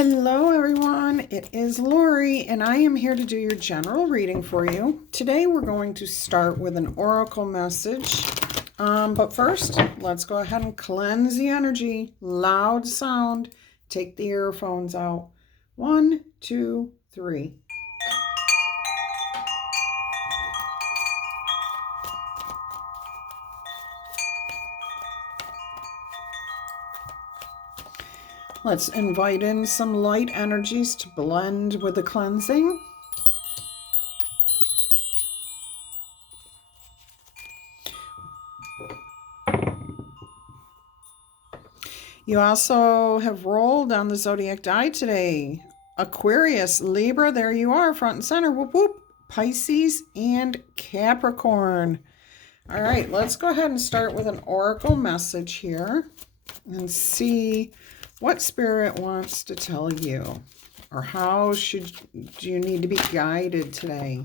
Hello everyone, it is Laurie and I am here to do your general reading for you. Today we're going to start with an oracle message. But first, let's go ahead and cleanse the energy. Loud sound. Take the earphones out. 1, 2, 3. Let's invite in some light energies to blend with the cleansing. You also have rolled on the zodiac die today. Aquarius, Libra, there you are, front and center. Whoop, whoop. Pisces and Capricorn. All right, let's go ahead and start with an oracle message here and see what Spirit wants to tell you, or how do you need to be guided today.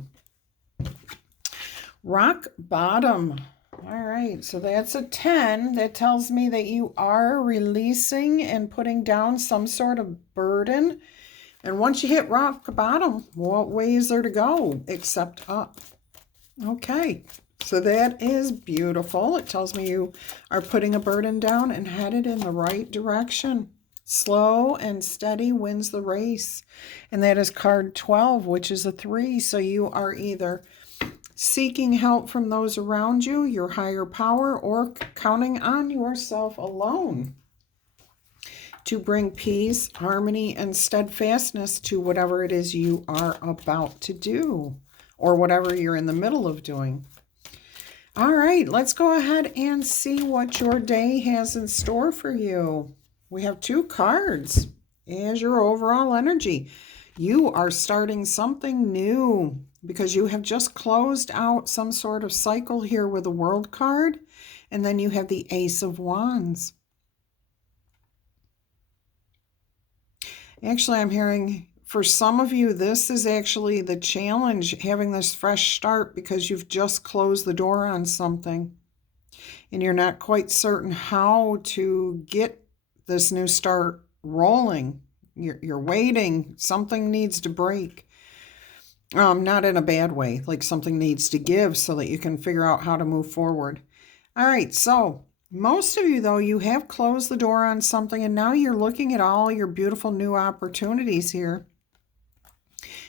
Rock bottom. All right, so that's a 10. That tells me that you are releasing and putting down some sort of burden. And once you hit rock bottom, what way is there to go except up? Okay, so that is beautiful. It tells me you are putting a burden down and headed in the right direction. Slow and steady wins the race. And that is card 12, which is a 3. So you are either seeking help from those around you, your higher power, or counting on yourself alone to bring peace, harmony, and steadfastness to whatever it is you are about to do or whatever you're in the middle of doing. All right, let's go ahead and see what your day has in store for you. We have 2 cards as your overall energy. You are starting something new because you have just closed out some sort of cycle here with the World card, and then you have the Ace of Wands. Actually, I'm hearing for some of you, this is actually the challenge, having this fresh start because you've just closed the door on something and you're not quite certain how to get this new start rolling. You're waiting. Something needs to break. Not in a bad way, like something needs to give so that you can figure out how to move forward. All right, so most of you, though, you have closed the door on something, and now you're looking at all your beautiful new opportunities here.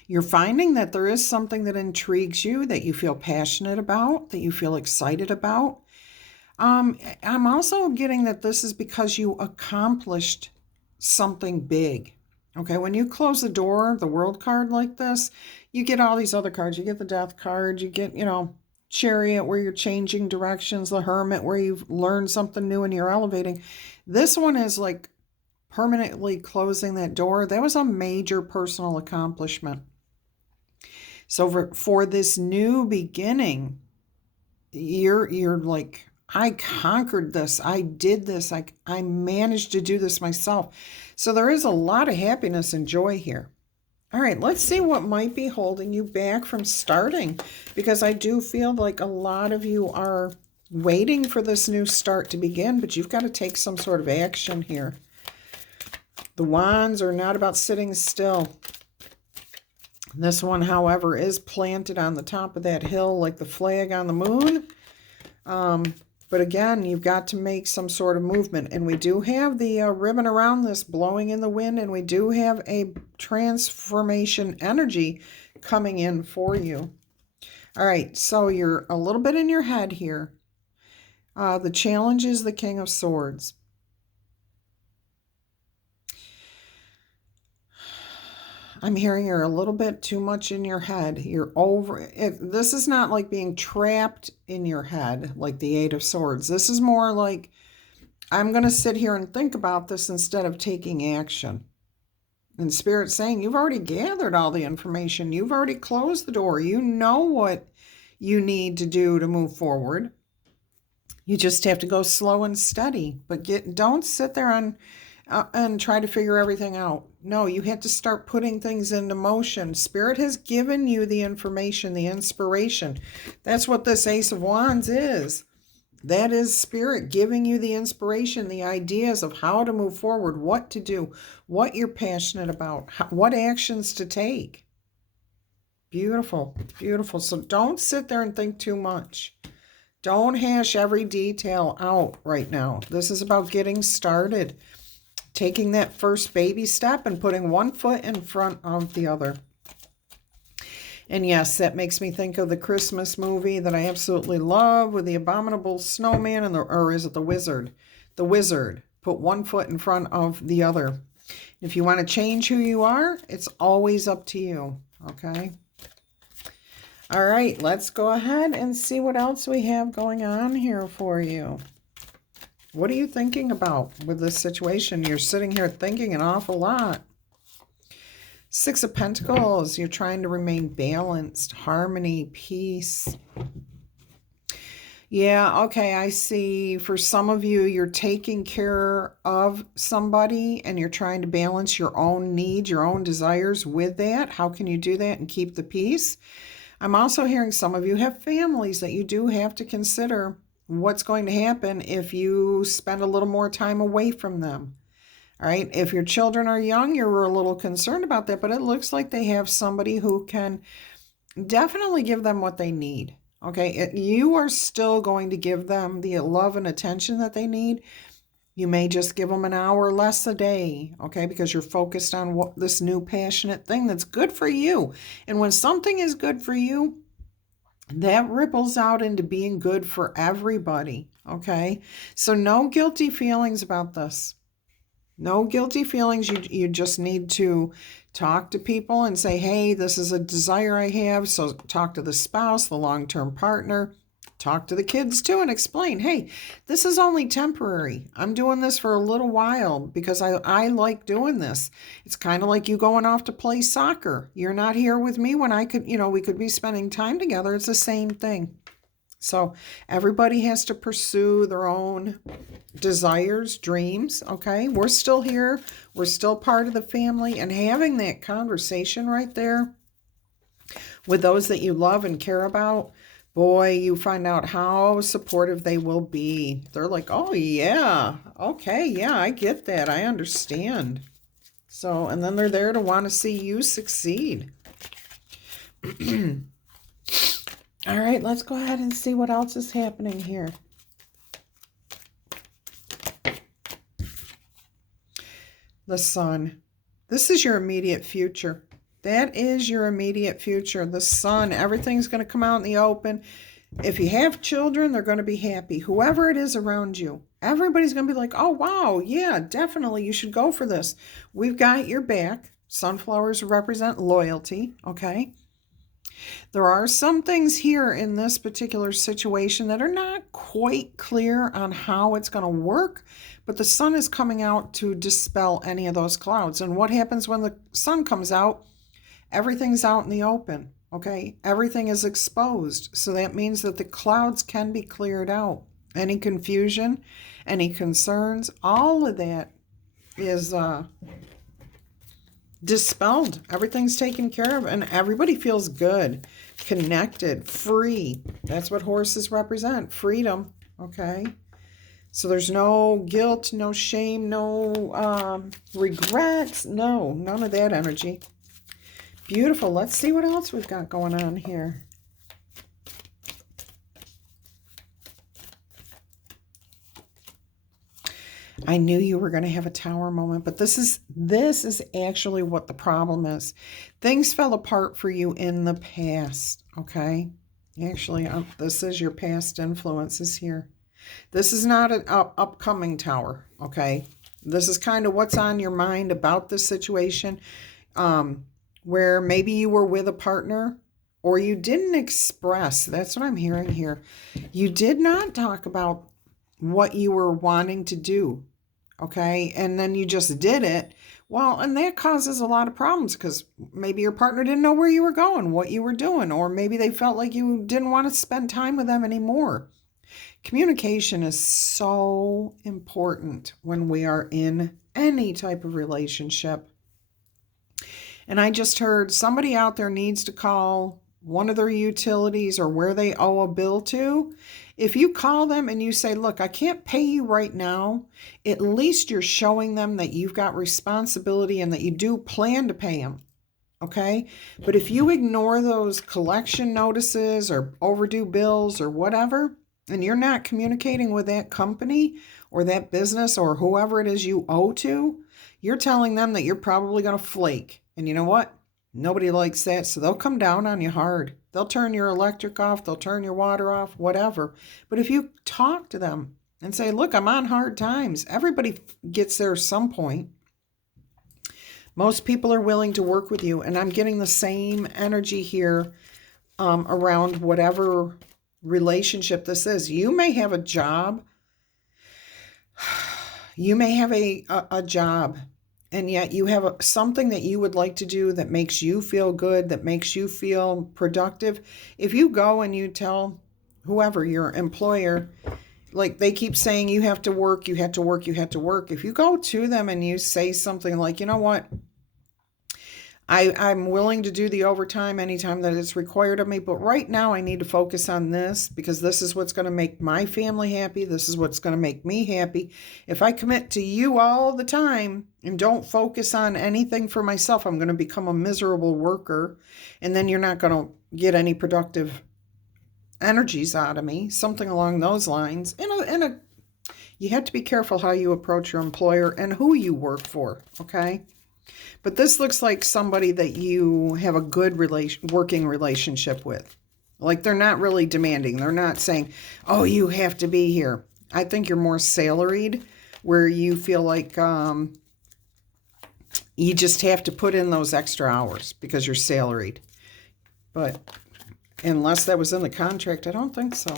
You're finding that there is something that intrigues you, that you feel passionate about, that you feel excited about. I'm also getting that this is because you accomplished something big. Okay, when you close the door, the World card like this, you get all these other cards. You get the Death card, you get, Chariot, where you're changing directions, the Hermit, where you've learned something new and you're elevating. This one is like permanently closing that door. That was a major personal accomplishment. So for this new beginning, you're like, I conquered this. I did this. I managed to do this myself. So there is a lot of happiness and joy here. All right, let's see what might be holding you back from starting, because I do feel like a lot of you are waiting for this new start to begin, but you've got to take some sort of action here. The Wands are not about sitting still. This one, however, is planted on the top of that hill like the flag on the moon. But again, you've got to make some sort of movement. And we do have the ribbon around this blowing in the wind, and we do have a transformation energy coming in for you. All right, so you're a little bit in your head here. The challenge is the King of Swords. I'm hearing you're a little bit too much in your head. You're over it. This is not like being trapped in your head like the Eight of Swords. This is more like, I'm going to sit here and think about this instead of taking action. And Spirit's saying, you've already gathered all the information. You've already closed the door. You know what you need to do to move forward. You just have to go slow and steady. But don't sit there and try to figure everything out. No, you have to start putting things into motion. Spirit has given you the information, the inspiration. That's what this Ace of Wands is. That is spirit giving you the inspiration, the ideas of how to move forward, what to do, what you're passionate about, what actions to take. Beautiful, beautiful. So don't sit there and think too much. Don't hash every detail out right now. This is about getting started, taking that first baby step and putting one foot in front of the other. And yes, that makes me think of the Christmas movie that I absolutely love with the abominable snowman and or is it the wizard? The wizard. Put one foot in front of the other. If you want to change who you are, it's always up to you. Okay? All right, let's go ahead and see what else we have going on here for you. What are you thinking about with this situation? You're sitting here thinking an awful lot. Six of Pentacles, you're trying to remain balanced, harmony, peace. Yeah, okay, I see. For some of you, you're taking care of somebody and you're trying to balance your own needs, your own desires with that. How can you do that and keep the peace? I'm also hearing some of you have families that you do have to consider what's going to happen if you spend a little more time away from them. All right, if your children are young, you're a little concerned about that, but it looks like they have somebody who can definitely give them what they need. Okay, you are still going to give them the love and attention that they need. You may just give them an hour less a day, okay, because you're focused on what this new passionate thing that's good for you. And when something is good for you, that ripples out into being good for everybody, okay? So no guilty feelings about this. No guilty feelings. You just need to talk to people and say, hey, this is a desire I have. So talk to the spouse, the long-term partner. Talk to the kids too and explain, hey, this is only temporary. I'm doing this for a little while because I like doing this. It's kind of like you going off to play soccer. You're not here with me when I could, we could be spending time together. It's the same thing. So everybody has to pursue their own desires, dreams, okay? We're still here. We're still part of the family, and having that conversation right there with those that you love and care about, boy, you find out how supportive they will be. They're like, oh, yeah, okay, yeah, I get that. I understand. So, and then they're there to want to see you succeed. All right, let's go ahead and see what else is happening here. The Sun. This is your immediate future. That is your immediate future. The Sun. Everything's going to come out in the open. If you have children, they're going to be happy. Whoever it is around you, everybody's going to be like, oh, wow, yeah, definitely, you should go for this. We've got your back. Sunflowers represent loyalty, okay? There are some things here in this particular situation that are not quite clear on how it's going to work, but the sun is coming out to dispel any of those clouds. And what happens when the sun comes out? Everything's out in the open, okay? Everything is exposed. So that means that the clouds can be cleared out. Any confusion, any concerns, all of that is dispelled. Everything's taken care of and everybody feels good, connected, free. That's what horses represent, freedom, okay? So there's no guilt, no shame, no regrets, no, none of that energy. Beautiful. Let's see what else we've got going on here. I knew you were going to have a tower moment, but this is actually what the problem is. Things fell apart for you in the past, okay? Actually, this is your past influences here. This is not an upcoming tower, okay? This is kind of what's on your mind about this situation, where maybe you were with a partner or you didn't express. That's what I'm hearing here. You did not talk about what you were wanting to do, okay? And then you just did it. Well, and that causes a lot of problems because maybe your partner didn't know where you were going, what you were doing, or maybe they felt like you didn't want to spend time with them anymore. Communication is so important when we are in any type of relationship. And I just heard somebody out there needs to call one of their utilities or where they owe a bill to, if you call them and you say, look, I can't pay you right now, at least you're showing them that you've got responsibility and that you do plan to pay them. Okay? But if you ignore those collection notices or overdue bills or whatever, and you're not communicating with that company or that business or whoever it is you owe to, you're telling them that you're probably going to flake. And you know what? Nobody likes that, so they'll come down on you hard. They'll turn your electric off, they'll turn your water off, whatever. But if you talk to them and say, look, I'm on hard times. Everybody gets there at some point. Most people are willing to work with you, and I'm getting the same energy here around whatever relationship this is. You may have a job. You may have a job, and yet you have something that you would like to do that makes you feel good, that makes you feel productive. If you go and you tell whoever, your employer, like they keep saying you have to work, you have to work, you have to work. If you go to them and you say something like, you know what, I'm willing to do the overtime anytime that it's required of me, but right now I need to focus on this because this is what's going to make my family happy. This is what's going to make me happy. If I commit to you all the time and don't focus on anything for myself, I'm going to become a miserable worker, and then you're not going to get any productive energies out of me, something along those lines. You have to be careful how you approach your employer and who you work for, okay? But this looks like somebody that you have a good working relationship with. Like they're not really demanding. They're not saying, oh, you have to be here. I think you're more salaried, where you feel like you just have to put in those extra hours because you're salaried. But unless that was in the contract, I don't think so.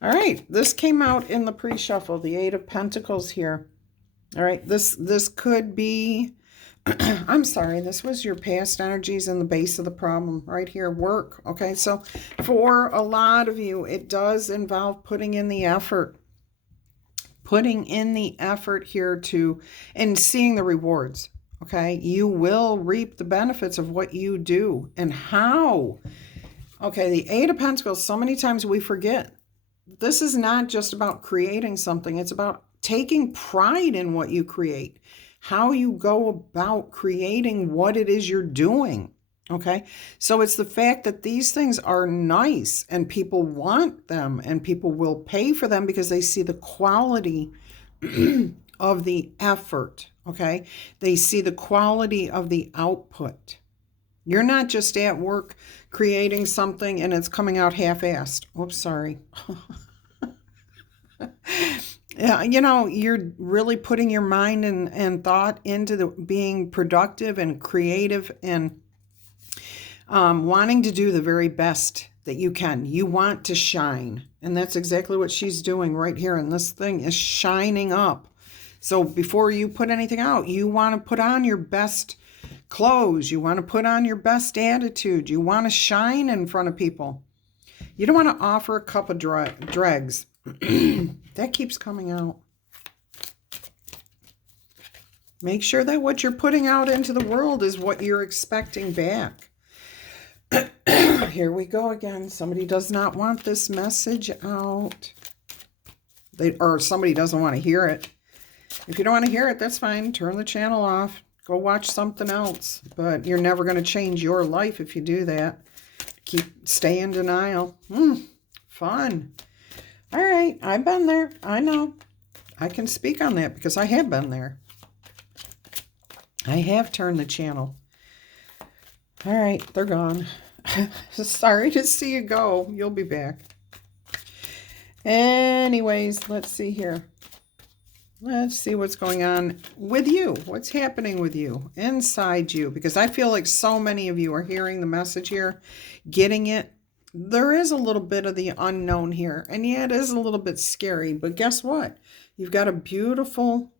All right, this came out in the pre-shuffle, the Eight of Pentacles here. All right, this could be... I'm sorry, this was your past energies in the base of the problem right here, work. Okay, so for a lot of you, it does involve putting in the effort. Putting in the effort here and seeing the rewards. Okay, you will reap the benefits of what you do and how. Okay, the Eight of Pentacles, so many times we forget. This is not just about creating something. It's about taking pride in what you create. How you go about creating what it is you're doing, okay? So it's the fact that these things are nice and people want them and people will pay for them because they see the quality of the effort, okay? They see the quality of the output. You're not just at work creating something and it's coming out half-assed. Oops, sorry. Yeah, you know, you're really putting your mind and thought into being productive and creative and wanting to do the very best that you can. You want to shine. And that's exactly what she's doing right here. And this thing is shining up. So before you put anything out, you want to put on your best clothes. You want to put on your best attitude. You want to shine in front of people. You don't want to offer a cup of dregs. That keeps coming out. Make sure that what you're putting out into the world is what you're expecting back. Here we go again. Somebody does not want this message out. Or somebody doesn't want to hear it. If you don't want to hear it, that's fine. Turn the channel off. Go watch something else. But you're never going to change your life if you do that. Stay in denial. Fun. All right, I've been there. I know. I can speak on that because I have been there. I have turned the channel. All right, they're gone. Sorry to see you go. You'll be back. Anyways, let's see here. Let's see what's going on with you. What's happening with you, inside you? Because I feel like so many of you are hearing the message here, getting it. There is a little bit of the unknown here. And yeah, it is a little bit scary. But guess what? You've got a beautiful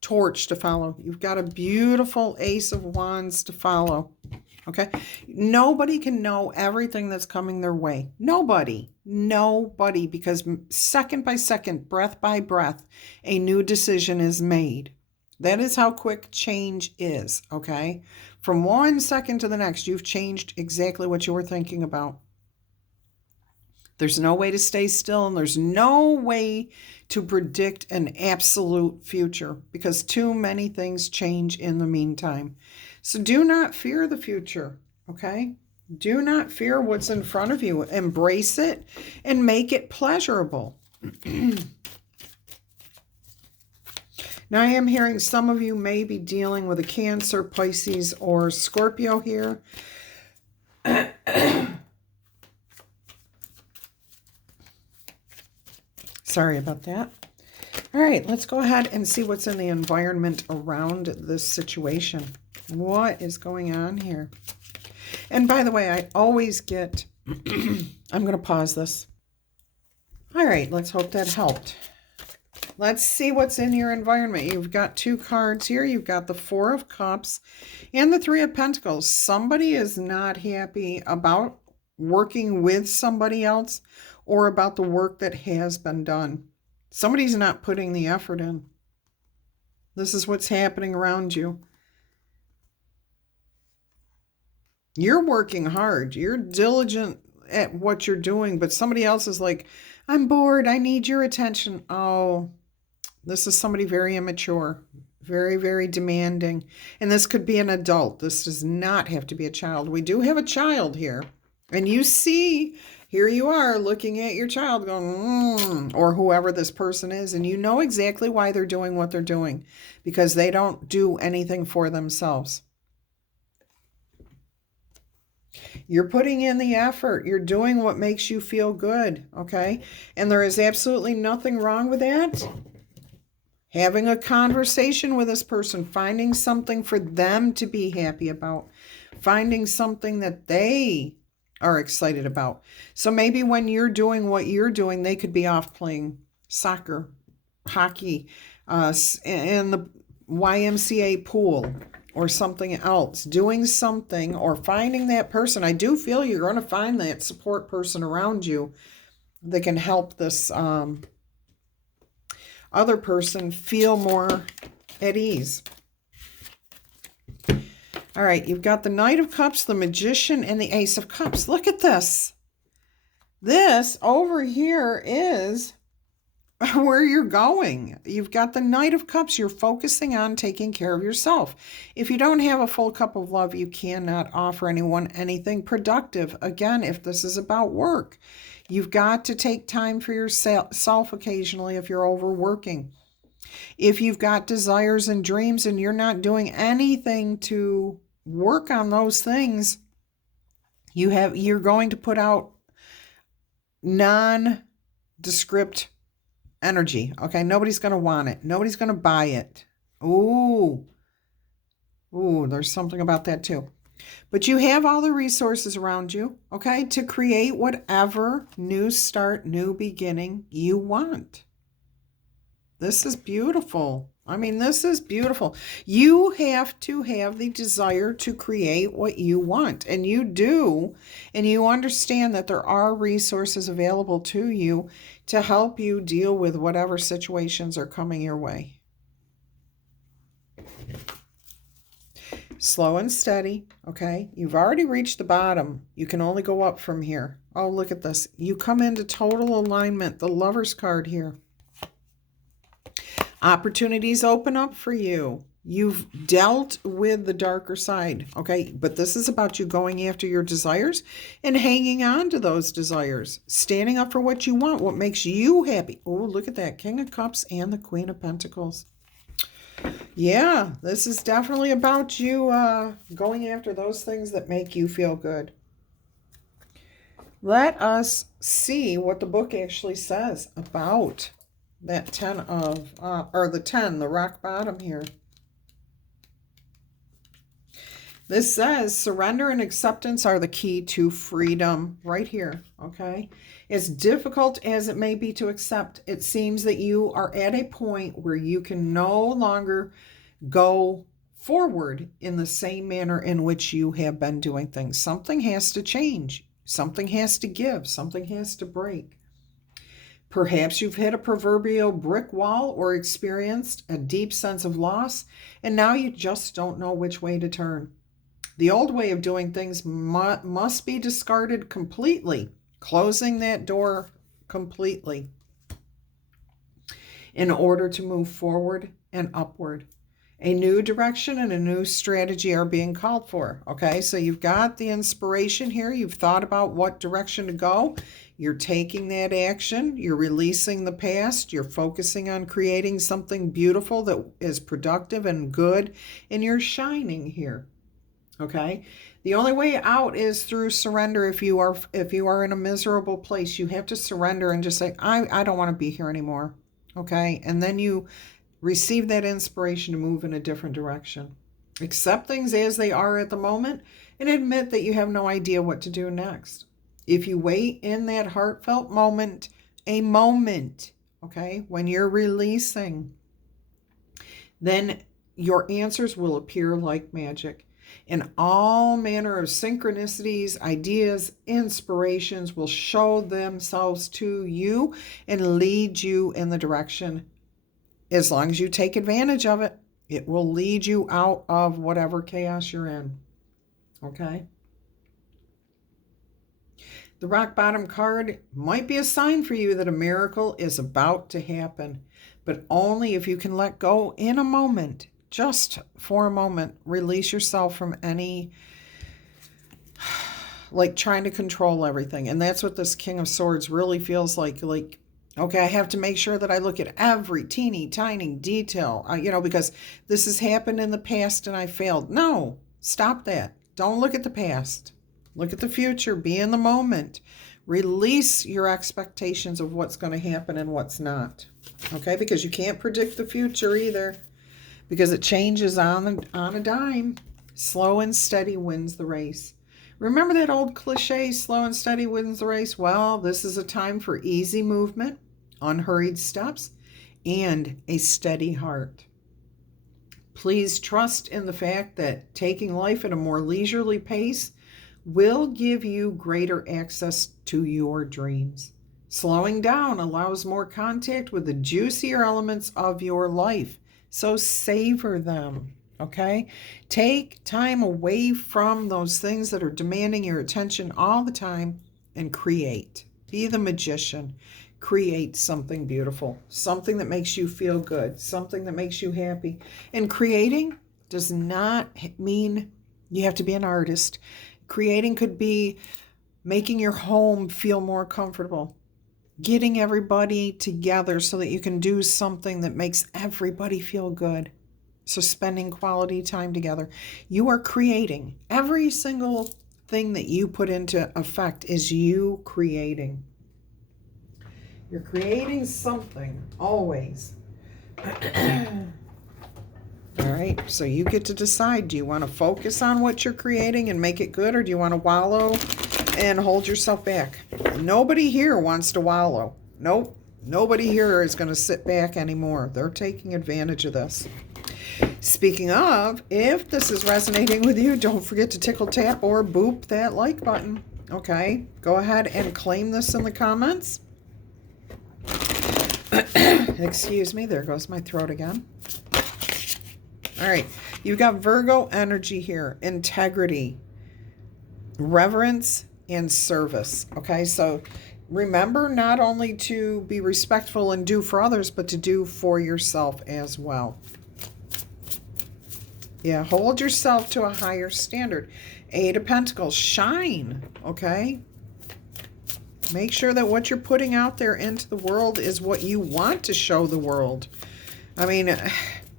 torch to follow. You've got a beautiful Ace of Wands to follow. Okay? Nobody can know everything that's coming their way. Nobody. Nobody. Because second by second, breath by breath, a new decision is made. That is how quick change is, okay? From 1 second to the next, you've changed exactly what you were thinking about. There's no way to stay still, and there's no way to predict an absolute future because too many things change in the meantime. So do not fear the future, okay? Do not fear what's in front of you. Embrace it and make it pleasurable. Now, I am hearing some of you may be dealing with a Cancer, Pisces, or Scorpio here. Sorry about that. All right, let's go ahead and see what's in the environment around this situation. What is going on here? And by the way, I always get... I'm going to pause this. All right, let's hope that helped. Let's see what's in your environment. You've got 2 cards here. You've got the 4 of Cups and the 3 of Pentacles. Somebody is not happy about working with somebody else or about the work that has been done. Somebody's not putting the effort in. This is what's happening around you. You're working hard. You're diligent at what you're doing, but somebody else is like, I'm bored. I need your attention. Oh, this is somebody very immature, very, very demanding. And this could be an adult. This does not have to be a child. We do have a child here. And you see, here you are looking at your child going, or whoever this person is. And you know exactly why they're doing what they're doing. Because they don't do anything for themselves. You're putting in the effort. You're doing what makes you feel good, okay? And there is absolutely nothing wrong with that. Having a conversation with this person, finding something for them to be happy about, finding something that they are excited about. So maybe when you're doing what you're doing, they could be off playing soccer, hockey, in the YMCA pool or something else, doing something or finding that person. I do feel you're going to find that support person around you that can help this other person feel more at ease. All right, you've got the Knight of Cups, the Magician, and the Ace of Cups. Look at this. This over here is where you're going. You've got the Knight of Cups. You're focusing on taking care of yourself. If you don't have a full cup of love, you cannot offer anyone anything productive. Again, if this is about work, you've got to take time for yourself occasionally if you're overworking. If you've got desires and dreams and you're not doing anything to work on those things, you're going to put out nondescript energy. Okay, nobody's going to want it. Nobody's going to buy it. Ooh, there's something about that too. But you have all the resources around you, okay, to create whatever new start, new beginning you want. This is beautiful. I mean, this is beautiful. You have to have the desire to create what you want, and you do, and you understand that there are resources available to you to help you deal with whatever situations are coming your way. Slow and steady, okay? You've already reached the bottom. You can only go up from here. Oh, look at this. You come into total alignment, the Lover's card here. Opportunities open up for you. You've dealt with the darker side, okay? But this is about you going after your desires and hanging on to those desires. Standing up for what you want, what makes you happy. Oh, look at that. King of Cups and the Queen of Pentacles. Yeah, this is definitely about you going after those things that make you feel good. Let us see what the book actually says about that 10 of, the rock bottom here. This says surrender and acceptance are the key to freedom right here, okay? As difficult as it may be to accept, it seems that you are at a point where you can no longer go forward in the same manner in which you have been doing things. Something has to change. Something has to give. Something has to break. Perhaps you've hit a proverbial brick wall or experienced a deep sense of loss, and now you just don't know which way to turn. The old way of doing things must be discarded completely, closing that door completely in order to move forward and upward. A new direction and a new strategy are being called for. Okay, so you've got the inspiration here. You've thought about what direction to go. You're taking that action. You're releasing the past. You're focusing on creating something beautiful that is productive and good. And you're shining here. Okay, the only way out is through surrender. If you are in a miserable place, you have to surrender and just say, I don't want to be here anymore. Okay, and then you receive that inspiration to move in a different direction. Accept things as they are at the moment and admit that you have no idea what to do next. If you wait in that heartfelt moment, okay, when you're releasing, then your answers will appear like magic. And all manner of synchronicities, ideas, inspirations will show themselves to you and lead you in the direction. As long as you take advantage of it, it will lead you out of whatever chaos you're in. Okay? The rock bottom card might be a sign for you that a miracle is about to happen, but only if you can let go in a moment, just for a moment, release yourself from any, like trying to control everything. And that's what this King of Swords really feels like, okay, I have to make sure that I look at every teeny tiny detail, because this has happened in the past and I failed. No, stop that. Don't look at the past. Look at the future. Be in the moment. Release your expectations of what's going to happen and what's not. Okay, because you can't predict the future either, because it changes on a dime. Slow and steady wins the race. Remember that old cliche, slow and steady wins the race? Well, this is a time for easy movement, unhurried steps, and a steady heart. Please trust in the fact that taking life at a more leisurely pace will give you greater access to your dreams. Slowing down allows more contact with the juicier elements of your life, so savor them. Okay? Take time away from those things that are demanding your attention all the time and create. Be the magician. Create something beautiful, something that makes you feel good, something that makes you happy. And creating does not mean you have to be an artist. Creating could be making your home feel more comfortable, getting everybody together so that you can do something that makes everybody feel good. So spending quality time together. You are creating. Every single thing that you put into effect is you creating. You're creating something, always. All right, so you get to decide. Do you want to focus on what you're creating and make it good, or do you want to wallow and hold yourself back? Nobody here wants to wallow. Nope. Nobody here is going to sit back anymore. They're taking advantage of this. Speaking of, if this is resonating with you, don't forget to tickle, tap, or boop that like button. Okay, go ahead and claim this in the comments. Excuse me, there goes my throat again. All right, you've got Virgo energy here, integrity, reverence, and service. Okay, so remember not only to be respectful and do for others, but to do for yourself as well. Yeah, hold yourself to a higher standard. Eight of Pentacles, shine, okay? Make sure that what you're putting out there into the world is what you want to show the world. I mean,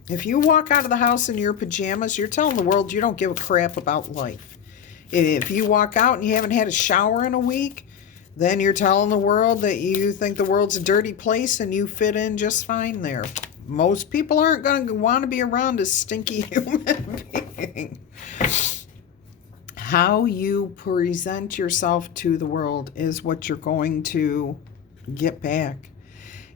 if you walk out of the house in your pajamas, you're telling the world you don't give a crap about life. If you walk out and you haven't had a shower in a week, then you're telling the world that you think the world's a dirty place and you fit in just fine there. Most people aren't going to want to be around a stinky human being. How you present yourself to the world is what you're going to get back.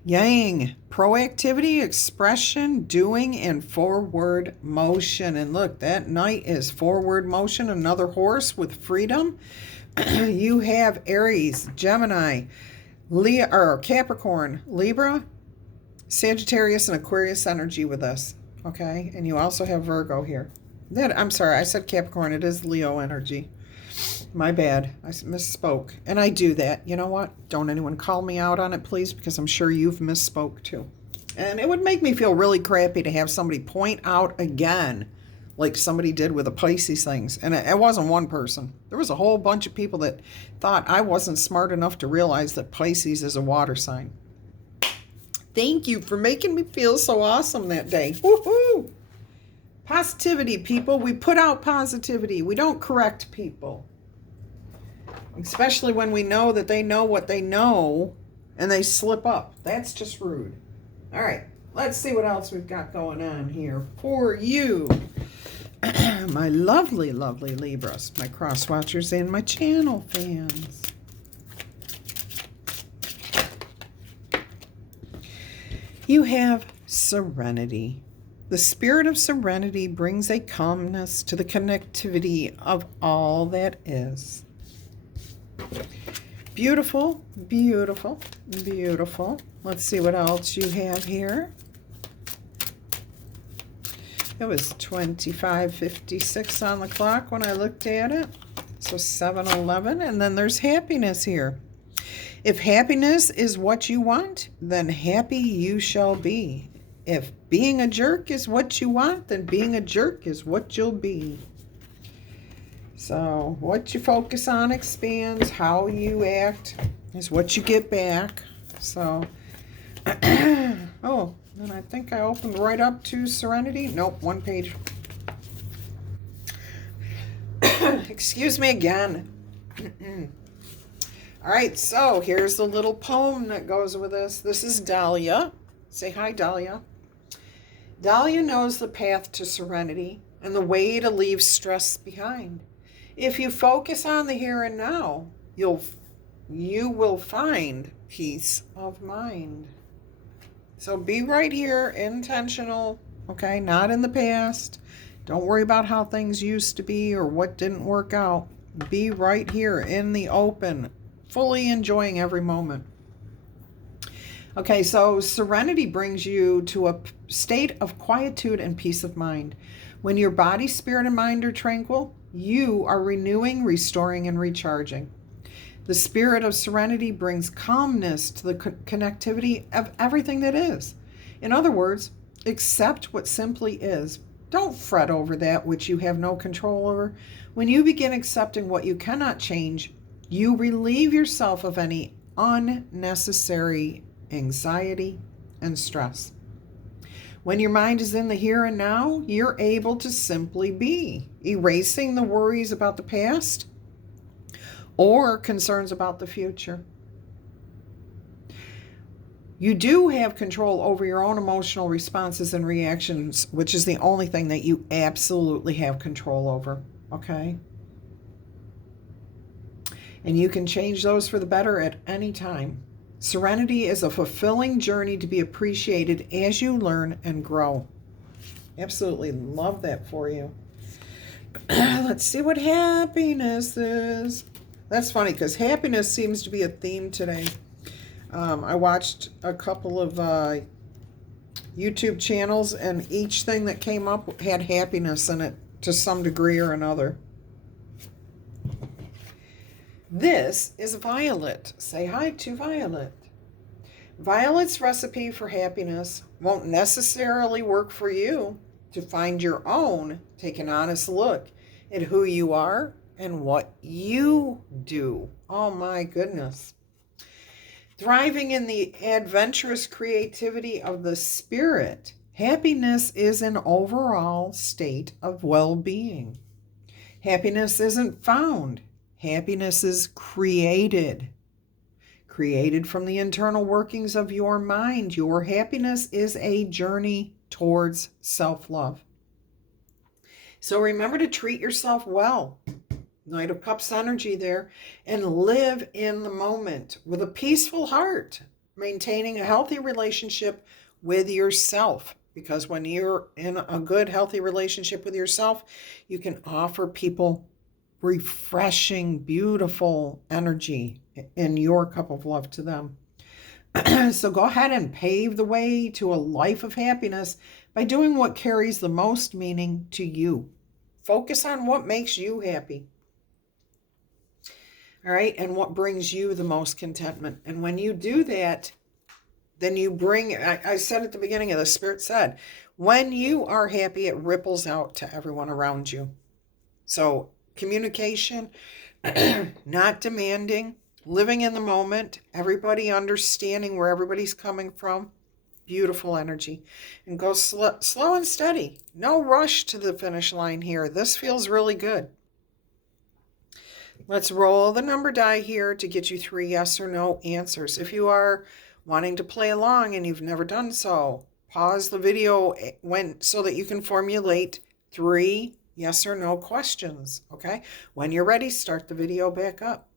Yang, proactivity, expression, doing, and forward motion. And look, that knight is forward motion, another horse with freedom. You have Aries, Gemini, Leo or Capricorn, Libra, Sagittarius, and Aquarius energy with us. Okay, and you also have Virgo here. I'm sorry, I said Capricorn. It is Leo energy. My bad. I misspoke. And I do that. You know what? Don't anyone call me out on it, please, because I'm sure you've misspoke too. And it would make me feel really crappy to have somebody point out again, like somebody did with the Pisces things. And it wasn't one person. There was a whole bunch of people that thought I wasn't smart enough to realize that Pisces is a water sign. Thank you for making me feel so awesome that day. Woohoo! Positivity, people. We put out positivity. We don't correct people. Especially when we know that they know what they know and they slip up. That's just rude. All right, let's see what else we've got going on here for you. My lovely, lovely Libras, my cross watchers and my channel fans. You have serenity. The spirit of serenity brings a calmness to the connectivity of all that is. Beautiful, beautiful, beautiful. Let's see what else you have here. It was 25:56 on the clock when I looked at it. So 7:11, and then there's happiness here. If happiness is what you want, then happy you shall be. If being a jerk is what you want, then being a jerk is what you'll be. So what you focus on expands. How you act is what you get back. So, oh, and I think I opened right up to Serenity. Nope, one page. Excuse me again. All right, so here's the little poem that goes with this. This is Dahlia. Say hi, Dahlia. Dahlia knows the path to serenity and the way to leave stress behind. If you focus on the here and now, you will find peace of mind. So be right here, intentional, okay? Not in the past. Don't worry about how things used to be or what didn't work out. Be right here in the open, fully enjoying every moment. Okay, so serenity brings you to a state of quietude and peace of mind. When your body, spirit, and mind are tranquil, you are renewing, restoring, and recharging. The spirit of serenity brings calmness to the connectivity of everything that is. In other words, accept what simply is. Don't fret over that which you have no control over. When you begin accepting what you cannot change, you relieve yourself of any unnecessary anxiety and stress. When your mind is in the here and now, you're able to simply be, erasing the worries about the past or concerns about the future. You do have control over your own emotional responses and reactions, which is the only thing that you absolutely have control over, okay? And you can change those for the better at any time. Serenity is a fulfilling journey to be appreciated as you learn and grow. Absolutely love that for you. Let's see what happiness is. That's funny because happiness seems to be a theme today. I watched a couple of YouTube channels, and each thing that came up had happiness in it to some degree or another. This is Violet. Say hi to Violet. Violet's recipe for happiness won't necessarily work for you. To find your own, take an honest look at who you are and what you do. Oh my goodness. Thriving in the adventurous creativity of the spirit, happiness is an overall state of well-being. Happiness isn't found. Happiness is created. Created from the internal workings of your mind. Your happiness is a journey towards self-love. So remember to treat yourself well. Knight of Cups energy there. And live in the moment with a peaceful heart. Maintaining a healthy relationship with yourself. Because when you're in a good, healthy relationship with yourself, you can offer people refreshing, beautiful energy in your cup of love to them. So go ahead and pave the way to a life of happiness by doing what carries the most meaning to you. Focus on what makes you happy. All right, and what brings you the most contentment. And when you do that, then you bring, I said at the beginning of the Spirit said, when you are happy, it ripples out to everyone around you. So communication, not demanding, living in the moment, everybody understanding where everybody's coming from. Beautiful energy. And go slow and steady. No rush to the finish line here. This feels really good. Let's roll the number die here to get you 3 yes or no answers. If you are wanting to play along and you've never done so, pause the video so that you can formulate 3 yes or no questions, okay? When you're ready, start the video back up.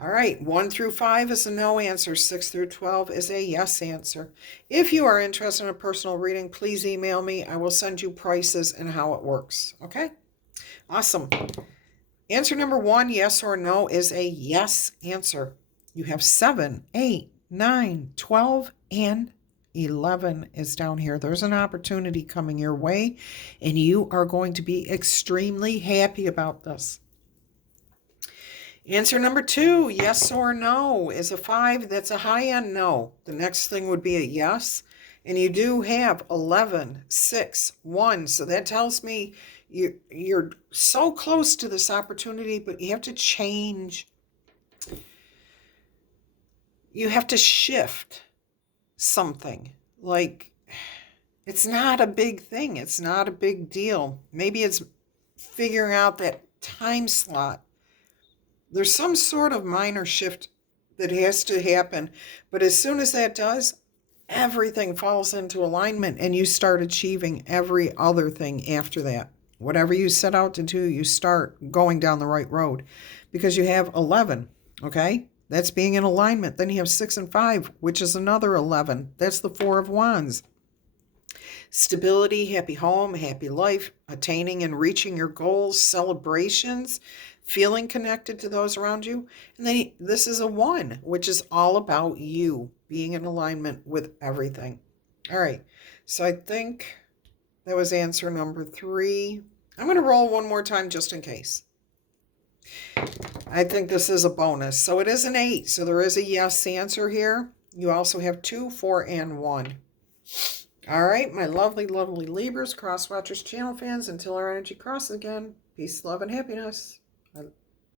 All right, 1 through 5 is a no answer. 6 through 12 is a yes answer. If you are interested in a personal reading, please email me. I will send you prices and how it works, okay? Awesome. Answer number 1, yes or no, is a yes answer. You have 7, 8, 9, 12, and 11 is down here. There's an opportunity coming your way, and you are going to be extremely happy about this. Answer number 2, yes or no, is a 5. That's a high-end no. The next thing would be a yes. And you do have 11, 6, 1. So that tells me you're so close to this opportunity, but you have to change. You have to shift something. Like, it's not a big thing. It's not a big deal. Maybe it's figuring out that time slot. There's some sort of minor shift that has to happen. But as soon as that does, everything falls into alignment and you start achieving every other thing after that. Whatever you set out to do, you start going down the right road because you have 11, okay? That's being in alignment. Then you have 6 and 5, which is another 11. That's the 4 of Wands. Stability, happy home, happy life, attaining and reaching your goals, celebrations, feeling connected to those around you. And then this is a 1, which is all about you being in alignment with everything. All right, so I think that was answer number 3. I'm going to roll one more time just in case. I think this is a bonus. So it is an 8. So there is a yes answer here. You also have 2, 4, and 1. All right, my lovely, lovely Libras, cross watchers, channel fans, until our energy crosses again. Peace, love, and happiness.